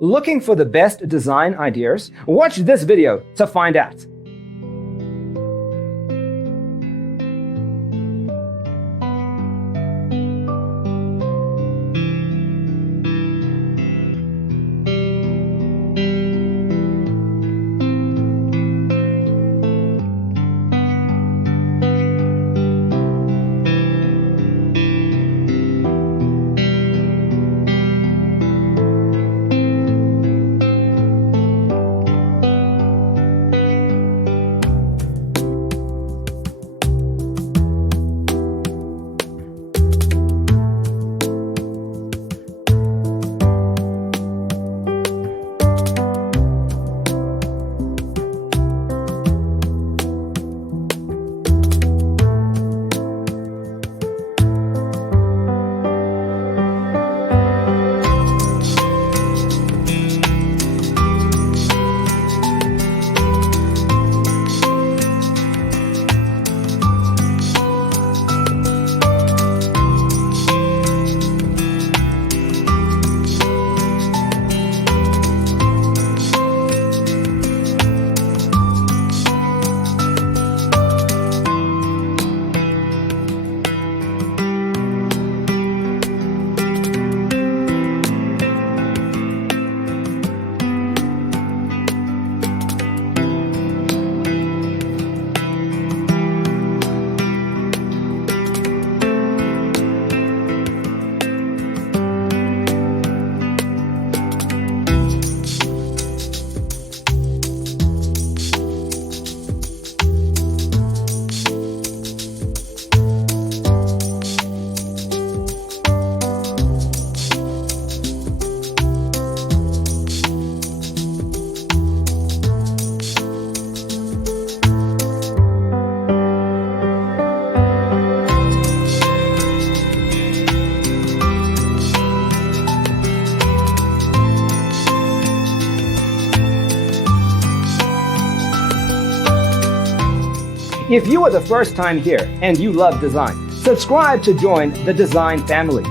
Looking for the best design ideas? Watch this video to find out. If you are the first time here and you love design, subscribe to join the design family.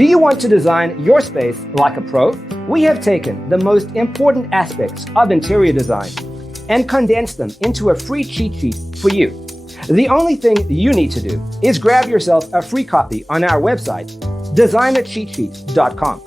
Do you want to design your space like a pro? We have taken the most important aspects of interior design and condensed them into a free cheat sheet for you. The only thing you need to do is grab yourself a free copy on our website, designercheatsheet.com.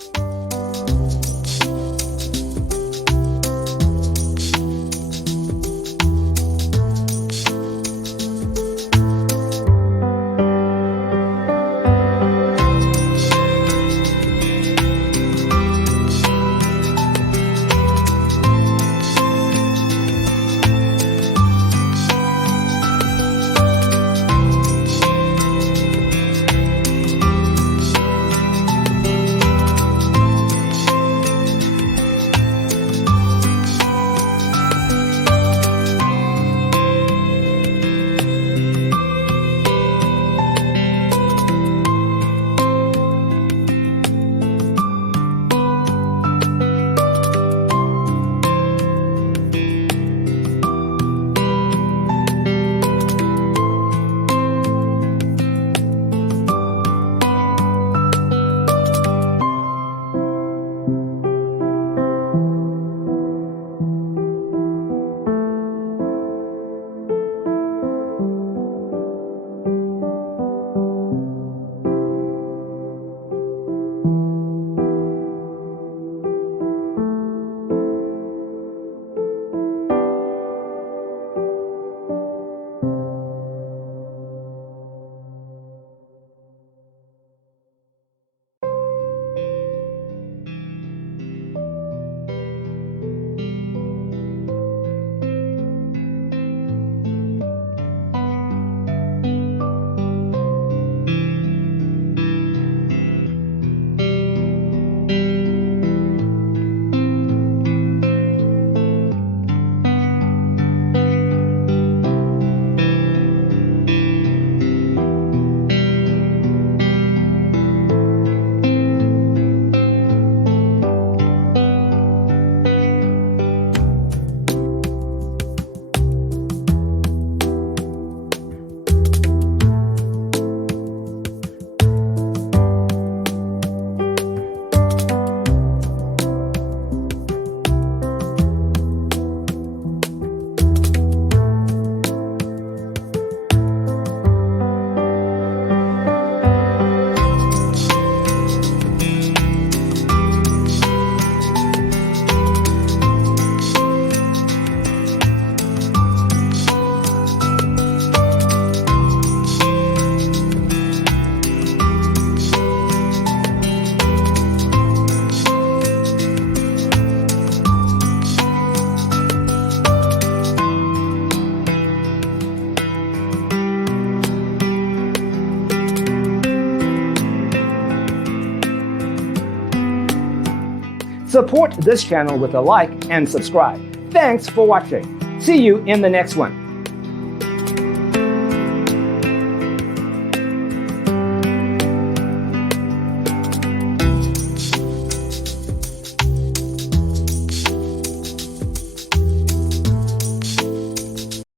Support this channel with a like and subscribe. Thanks for watching. See you in the next one.